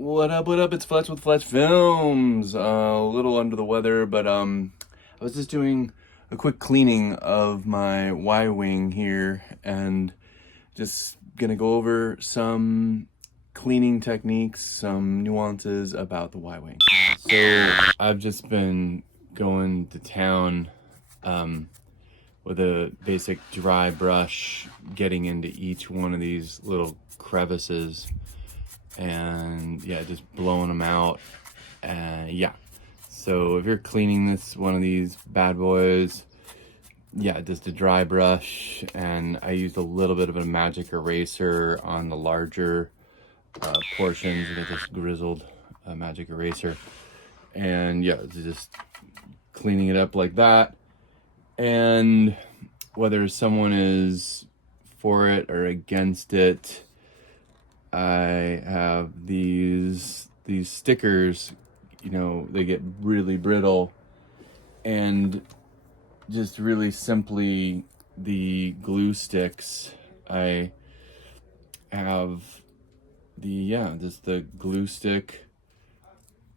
What up, what up? It's Fletch with Fletch Films. A little under the weather, but I was just doing a quick cleaning of my Y-wing here and just gonna go over some cleaning techniques, some nuances about the Y-wing. So I've just been going to town with a basic dry brush, getting into each one of these little crevices and yeah, just blowing them out. Yeah, so if you're cleaning this one of these bad boys, yeah, just a dry brush, and I used a little bit of a magic eraser on the larger portions. I got this grizzled magic eraser, and yeah, just cleaning it up like that. And whether someone is for it or against it, I have these stickers, you know, they get really brittle, and just really simply the glue sticks. I have just the glue stick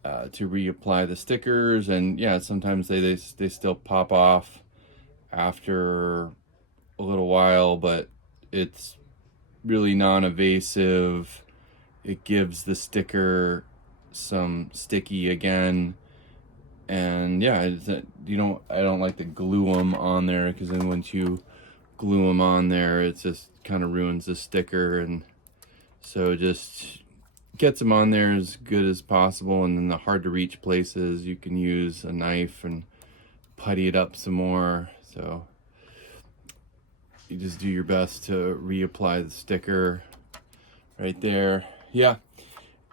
to reapply the stickers, and yeah, sometimes they still pop off after a little while, but it's really non-evasive. It gives the sticker some sticky again, and yeah, I don't like to glue them on there, because then once you glue them on there, it just kind of ruins the sticker. And so just gets them on there as good as possible, and then the hard to reach places you can use a knife and putty it up some more. So you just do your best to reapply the sticker right there. Yeah,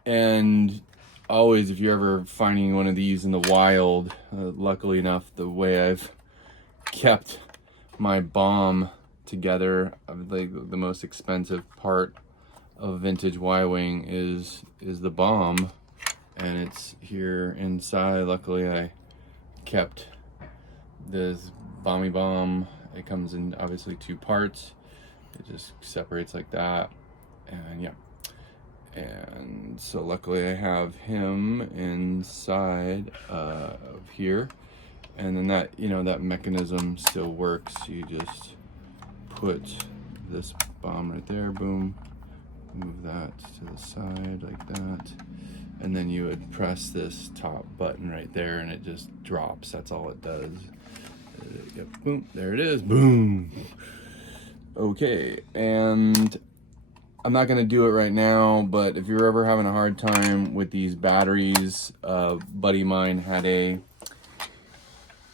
and always, if you're ever finding one of these in the wild, luckily enough, the way I've kept my bomb together, like the most expensive part of vintage Y-wing is the bomb, and it's here inside. Luckily I kept this bomby bomb. It comes in obviously two parts. It just separates like that, and yeah. And so luckily I have him inside of here, and then that, you know, that mechanism still works. You just put this bomb right there, boom, move that to the side like that, and then you would press this top button right there, and it just drops. That's all it does. Yep, boom, there it is, boom. Okay, and I'm not gonna do it right now, but if you're ever having a hard time with these batteries, a buddy of mine had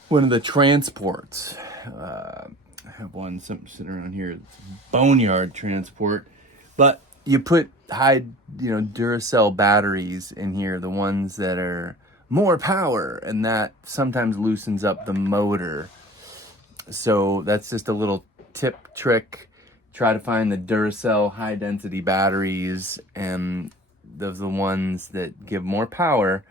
one of the transports. I have one sitting around here. It's Boneyard transport, but you put Duracell batteries in here, the ones that are more power, and that sometimes loosens up the motor. So that's just a little tip trick. Try to find the Duracell high density batteries, and those are the ones that give more power,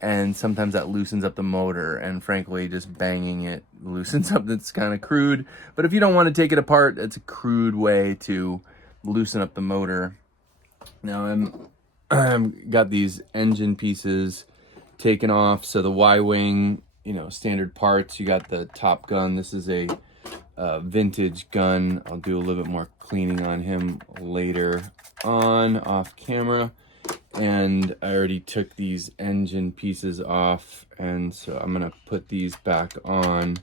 and sometimes that loosens up the motor, and frankly just banging it loosens up. That's kind of crude, but if you don't want to take it apart, it's a crude way to loosen up the motor. Now I'm got these engine pieces taken off, so the Y-wing, you know, standard parts. You got the Top Gun. This is a vintage gun. I'll do a little bit more cleaning on him later on off camera. And I already took these engine pieces off, and so I'm gonna put these back on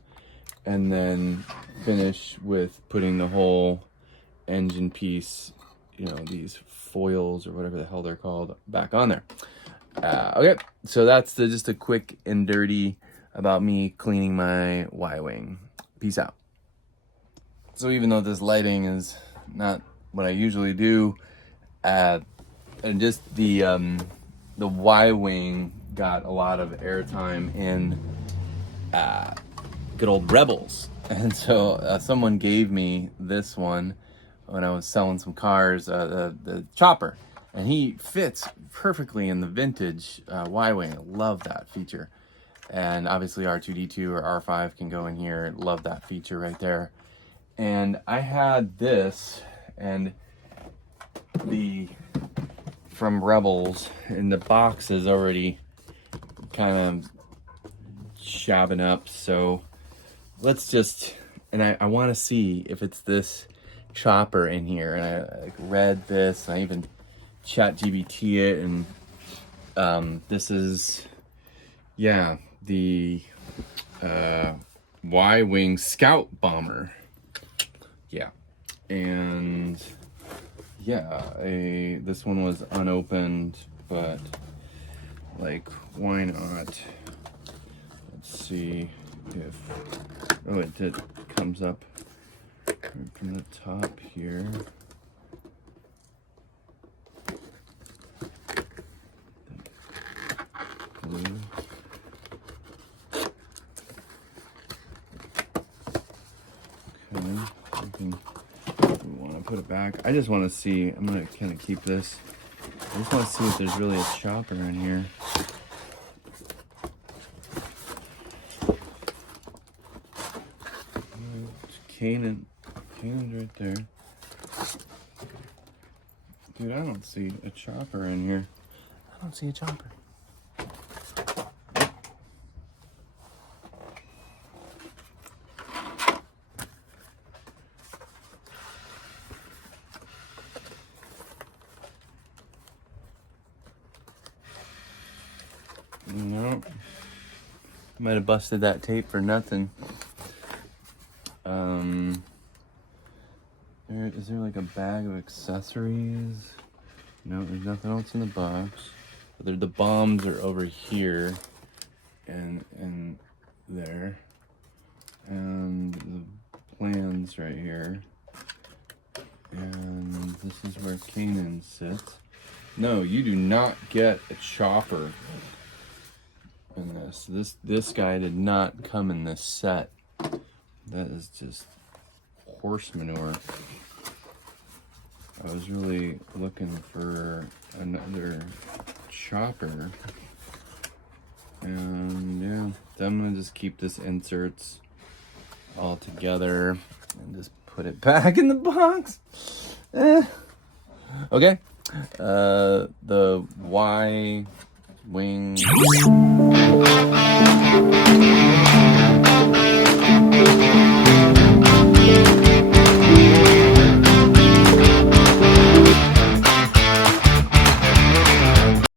and then finish with putting the whole engine piece, you know, these foils or whatever the hell they're called, back on there. Okay, so that's just a quick and dirty about me cleaning my Y-wing. Peace out. So even though this lighting is not what I usually do, and just the Y-wing got a lot of airtime in good old Rebels, and so someone gave me this one when I was selling some cars, the chopper, and he fits perfectly in the vintage Y-wing. I love that feature, and obviously R2-D2 or R5 can go in here. Love that feature right there. And I had this, and the from Rebels, and the box is already kind of shabbing up. So let's just, and I want to see if it's this chopper in here. And I like, read this, and I even chat GBT it, and this is, yeah, the Y-Wing Scout Bomber. Yeah, and yeah, this one was unopened, but like, why not? Let's see if, oh, it comes up from the top here. Blue. Okay, we want to put it back. I just want to see, I'm going to kind of keep this. I just want to see if there's really a chopper in here. Kanan's right there. Dude, I don't see a chopper in here. I don't see a chopper. No. Might have busted that tape for nothing. Is there like a bag of accessories? No, there's nothing else in the box. But the bombs are over here and there. And the plans right here. And this is where Kanan sits. No, you do not get a chopper in this. This guy did not come in this set. That is just horse manure. I was really looking for another chopper. And yeah, I'm gonna just keep this inserts all together and just put it back in the box. Okay. The Y-Wing